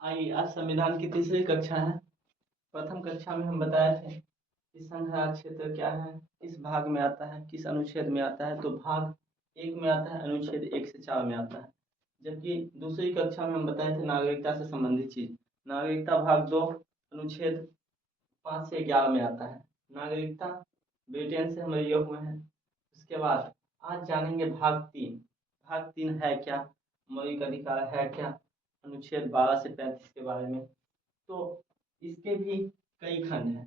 आइए आज संविधान की तीसरी कक्षा है। प्रथम कक्षा में हम बताए थे कि संघ राज क्षेत्र क्या है, किस भाग में आता है, किस अनुच्छेद में आता है। तो भाग 1 में आता है, अनुच्छेद 1 से 4 में आता है। जबकि दूसरी कक्षा में हम बताए थे नागरिकता से संबंधित चीज। नागरिकता भाग 2 अनुच्छेद 5 से 11 में आता है। नागरिकता ब्रिटेन से हम लिए हुए हैं। उसके बाद आज जानेंगे भाग 3। भाग 3 है क्या, मौलिक अधिकार है क्या, अनुच्छेद 12 से 35 के बारे में। तो इसके भी कई खंड हैं,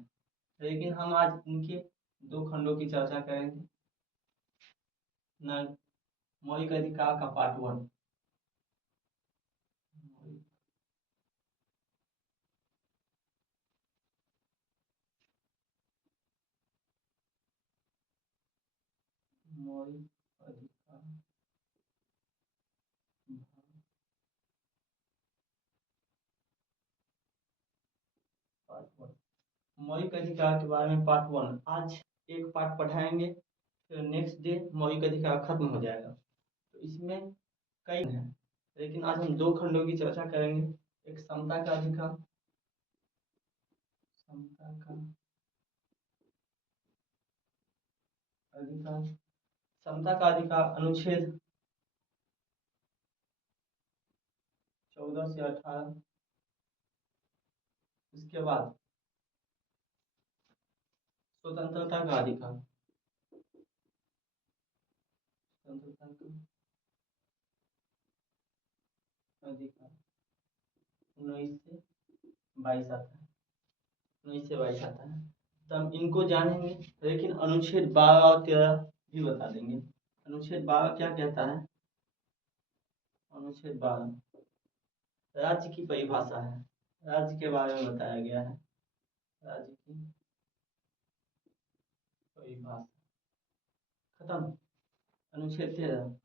लेकिन हम आज इनके 2 खंडों की चर्चा करेंगे। मौलिक अधिकार का पार्ट 1। मौलिक अधिकार पार्ट 1। मौलिक अधिकार के बारे में पार्ट 1 आज एक पार्ट पढ़ाएंगे, फिर नेक्स्ट डे मौलिक अधिकार खत्म हो जाएगा। तो इसमें कई हैं, लेकिन आज हम 2 खंडों की चर्चा करेंगे। एक समता का अधिकार, समता का अधिकार, समता का अधिकार अनुच्छेद 14 से 18। उसके बाद स्वतंत्रता का अधिकार, स्वतंत्रता का अधिकार 19 से 22 आता है। 19 से 22 आता है, तो हम इनको जानेंगे। लेकिन अनुच्छेद 12 और 13 भी बता देंगे। अनुच्छेद 12 क्या कहता है? अनुच्छेद 12 राज्य की परिभाषा है, राज्य के बारे में बताया गया है। राज्य की परिभाषा खत्म। अनुच्छेद 13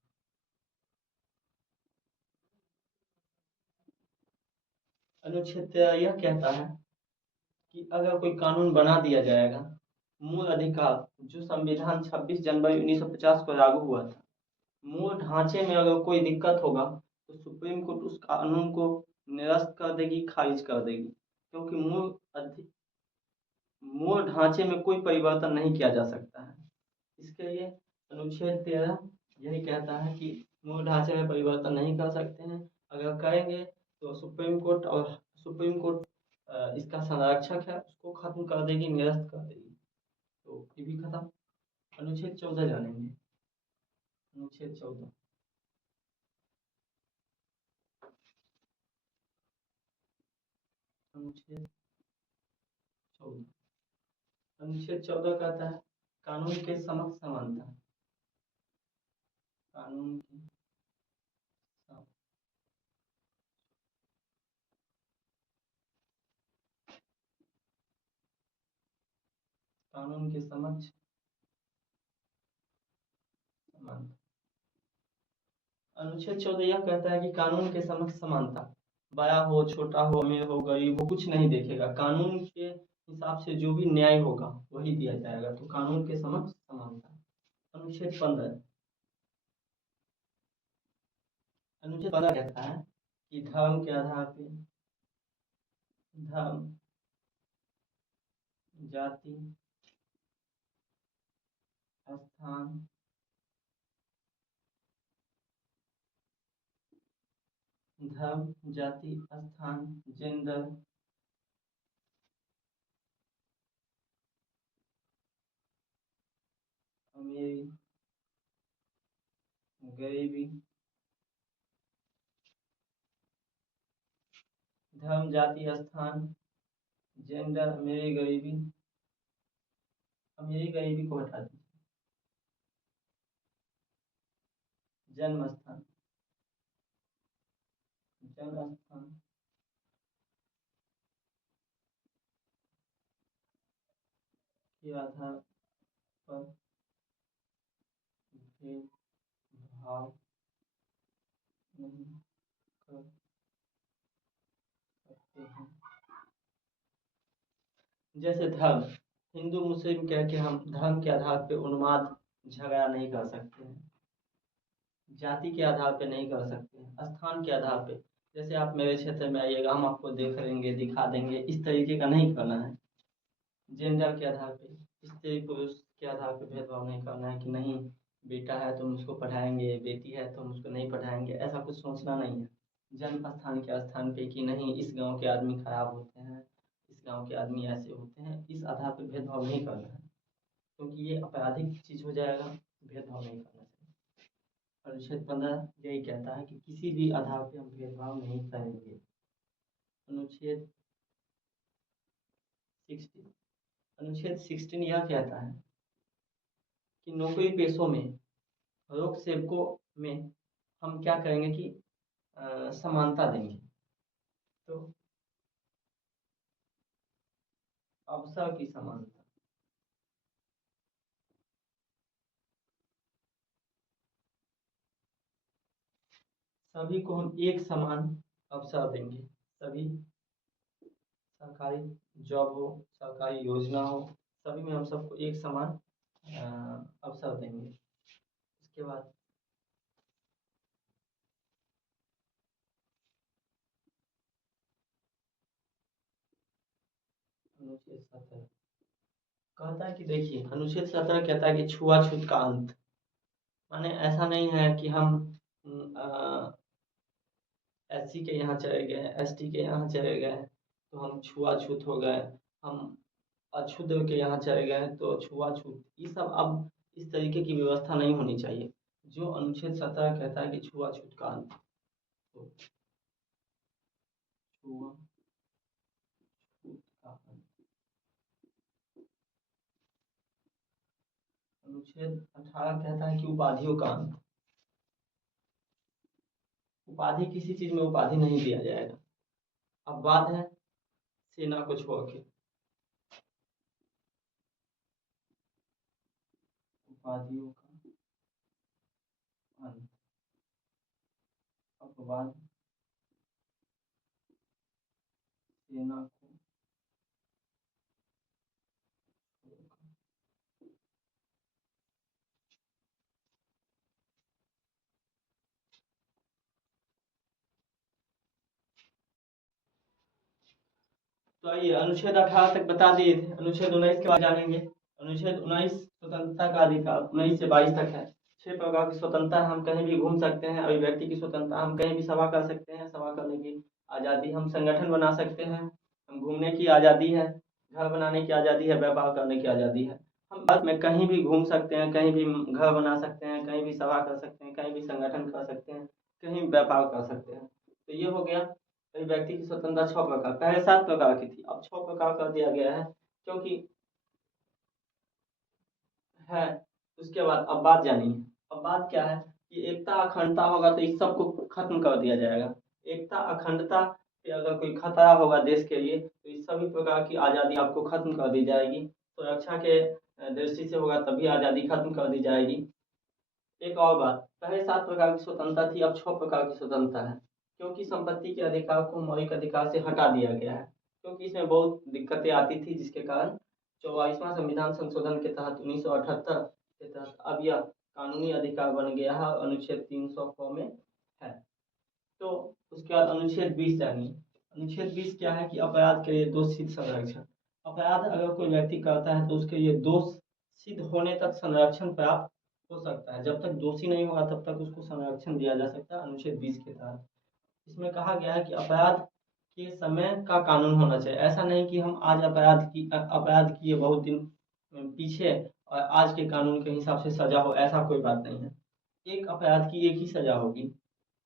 अनुच्छेद 13 यह कहता है कि अगर कोई कानून बना दिया जाएगा, मूल अधिकार जो संविधान 26 जनवरी 1950 को लागू हुआ था, मूल ढांचे में अगर कोई दिक्कत होगा तो सुप्रीम कोर्ट उस कानून को निरस्त कर देगी, खारिज कर देगी। क्योंकि मूल ढांचे में कोई परिवर्तन नहीं किया जा सकता है। इसके लिए अनुच्छेद 13 यही कहता है कि मूल ढांचे में परिवर्तन नहीं कर सकते हैं। अगर करेंगे तो सुप्रीम कोर्ट इसका संरक्षक है, उसको खत्म कर देगी, निरस्त कर देगी। तो ये भी खत्म। अनुच्छेद 14 जानेंगे। अनुच्छेद 14 अनुच्छेद 14 अनुच्छेद 14 कहता है कानून के समक्ष समानता। कानून की कानून के समक्ष समानता। अनुच्छेद 14 यह कहता है कि कानून के समक्ष समानता, बड़ा हो, छोटा हो, अमीर हो, गरीब हो, कुछ नहीं देखेगा। कानून के हिसाब से जो भी न्याय होगा वही दिया जाएगा। तो कानून के समक्ष समानता। अनुच्छेद 15 अनुच्छेद 15 कहता है कि धर्म के आधार पे, धर्म, जाति, स्थान, धर्म, जाति, स्थान, जेंडर, अमीरी, गरीबी, धर्म, जाति, स्थान, जेंडर, अमीरी, गरीबी। अमीरी गरीबी को हटा दीजिए। जन्म स्थान, जन्म स्थान के आधार पर भेदभाव नहीं कर सकते हैं। जैसे धर्म, हिंदू मुस्लिम कह के हम धर्म के आधार पे उन्माद झगड़ा नहीं कर सकते हैं। जाति के आधार पे नहीं कर सकते हैं। स्थान के आधार पे, जैसे आप मेरे क्षेत्र में आइएगा, हम आपको देख लेंगे, दिखा देंगे, इस तरीके का नहीं करना है। जेंडर के आधार पे, स्त्री पुरुष के आधार पे भेदभाव नहीं करना है कि नहीं बेटा है तो हम उसको पढ़ाएंगे, बेटी है तो हम उसको नहीं पढ़ाएंगे, ऐसा कुछ सोचना नहीं है। जन्म स्थान के स्थान पे कि नहीं इस गांव के आदमी खराब होते हैं, इस गांव के आदमी ऐसे होते हैं, इस आधार पे भेदभाव नहीं करना है, क्योंकि ये आपराधिक चीज हो जाएगा। भेदभाव नहीं करना चाहिए। अनुच्छेद 15 यही कहता है कि किसी भी आधार पे हम भेदभाव नहीं करेंगे। अनुच्छेद 16, अनुच्छेद 16 यह कहता है कि नौकरी पेशों में रोक सेवकों में हम क्या करेंगे कि समानता देंगे। तो अवसर की समानता, सभी को हम एक समान अवसर देंगे। सभी सरकारी जॉब हो, सरकारी योजना हो, सभी में हम सबको एक समान अवसर देंगे। उसके बाद अनुच्छेद 17 कहता है कि देखिए, अनुच्छेद 17 कहता है कि छुआछूत का अंत। माने ऐसा नहीं है कि हम एससी के यहाँ चले गए, एसटी के यहाँ चले गए तो हम छुआछूत हो गए, हम अछूत के यहाँ चले गए तो छुआछूत, ये सब अब इस तरीके की व्यवस्था नहीं होनी चाहिए। जो अनुच्छेद 17 कहता है कि छुआछूत का अंत, तो छुआछूत का अंत। अनुच्छेद 18 कहता है कि उपाधियों का अंत। उपाधि, किसी चीज में उपाधि नहीं दिया जाएगा। अब बात है सेना को छोड़ के, उपाधियों का अंत, अपवाद सेना को छोड़कर। तो आइए अनुच्छेद 18 तक बता दिए थे, अनुच्छेद 19 के बाद जानेंगे। अनुच्छेद 19 स्वतंत्रता का अधिकार 19 से 22 तक है। 6 प्रकार की स्वतंत्रता, हम कहीं भी घूम सकते हैं। अभिव्यक्ति की स्वतंत्रता, हम कहीं भी सभा कर सकते हैं, सभा करने की आज़ादी, हम संगठन बना सकते हैं, हम घूमने की आज़ादी है, घर बनाने की आज़ादी है, व्यापार करने की आज़ादी है। हम भारत में कहीं भी घूम सकते हैं, कहीं भी घर बना सकते हैं, कहीं भी सभा कर सकते हैं, कहीं भी संगठन कर सकते हैं, कहीं व्यापार कर सकते हैं। तो ये हो गया व्यक्ति की स्वतंत्रता। 6 प्रकार, पहले 7 प्रकार की थी, अब 6 प्रकार कर दिया गया है, क्योंकि है। उसके बाद अब बात जानिए। अब बात क्या है कि एकता अखंडता होगा तो इस सबको खत्म कर दिया जाएगा। एकता अखंडता पे अगर कोई खतरा होगा देश के लिए तो इस सभी प्रकार की आज़ादी आपको खत्म कर दी जाएगी। सुरक्षा के दृष्टि से होगा तभी आज़ादी खत्म कर दी जाएगी। एक और बात, पहले 7 प्रकार की स्वतंत्रता थी, अब 6 प्रकार की स्वतंत्रता है, क्योंकि संपत्ति के अधिकार को मौलिक अधिकार से हटा दिया गया है, क्योंकि इसमें बहुत दिक्कतें आती थी, जिसके कारण 44वां संविधान संशोधन के तहत 1978 के तहत अब यह कानूनी अधिकार बन गया है, अनुच्छेद 300 में है। तो उसके बाद अनुच्छेद 20 जानिए। अनुच्छेद 20 क्या है कि अपराध के लिए दोष सिद्ध संरक्षण। अपराध अगर कोई व्यक्ति करता है तो उसके लिए दोष सिद्ध होने तक संरक्षण प्राप्त हो सकता है। जब तक दोषी नहीं होगा तब तक उसको संरक्षण दिया जा सकता है अनुच्छेद 20 के तहत। इसमें कहा गया है कि अपराध के समय का कानून होना चाहिए। ऐसा नहीं कि हम आज अपराध किए बहुत दिन पीछे और आज के कानून के हिसाब से सजा हो, ऐसा कोई बात नहीं है। एक अपराध की एक ही सजा होगी।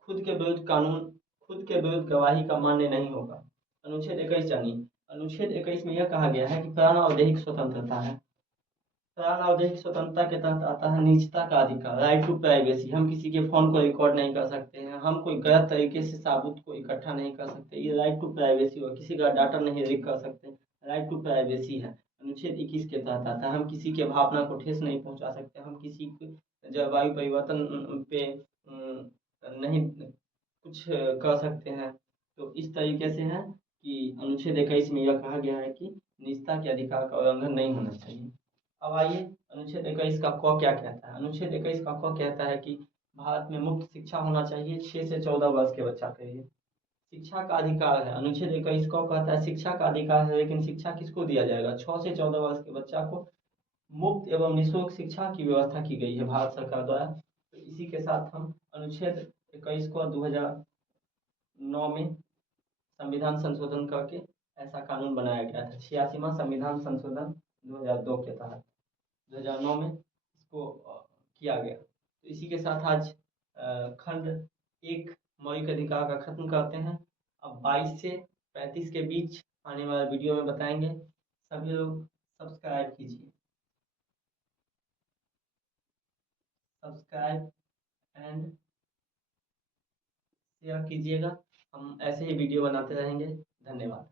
खुद के विरुद्ध कानून, खुद के विरुद्ध गवाही का मान्य नहीं होगा। अनुच्छेद 21 जानिए। अनुच्छेद 21 में यह कहा गया है कि प्राण और दैहिक स्वतंत्रता है। प्राण और दैहिक स्वतंत्रता के तहत आता है निजता का अधिकार, राइट टू प्राइवेसी। हम किसी के फोन को रिकॉर्ड नहीं कर सकते हैं, हम कोई गलत तरीके से साबुत को इकट्ठा नहीं कर सकते, ये राइट टू प्राइवेसी हो। किसी का डाटा नहीं लीक कर सकते, राइट टू प्राइवेसी है। अनुच्छेद 21 के तहत आता है हम किसी के भावना को ठेस नहीं पहुंचा सकते, हम किसी को जलवायु परिवर्तन पे नहीं कुछ कर सकते हैं। तो इस तरीके से है कि अनुच्छेद 21 में यह कहा गया है कि निजता के अधिकार का उल्लंघन नहीं होना चाहिए। अब आइए अनुच्छेद 21 का क क्या कहता है। अनुच्छेद 21 का क कहता है कि भारत में मुफ्त शिक्षा होना चाहिए 6 से 14 वर्ष के बच्चा के लिए। शिक्षा का अधिकार है। अनुच्छेद 21 को कहता है शिक्षा का अधिकार है, लेकिन शिक्षा किसको दिया जाएगा? 6 से 14 वर्ष के बच्चा को मुफ्त एवं निःशुल्क शिक्षा की व्यवस्था की गई है भारत सरकार द्वारा। तो इसी के साथ हम अनुच्छेद 21 को 2009 में संविधान संशोधन करके ऐसा कानून बनाया गया था। 86वां संविधान संशोधन 2002 के तहत 2009 में इसको किया गया। तो इसी के साथ आज खंड 1 मौलिक अधिकार का खत्म करते हैं। अब 22 से 35 के बीच आने वाले वीडियो में बताएंगे। सभी लोग सब्सक्राइब कीजिए, सब्सक्राइब एंड शेयर कीजिएगा। हम ऐसे ही वीडियो बनाते रहेंगे। धन्यवाद।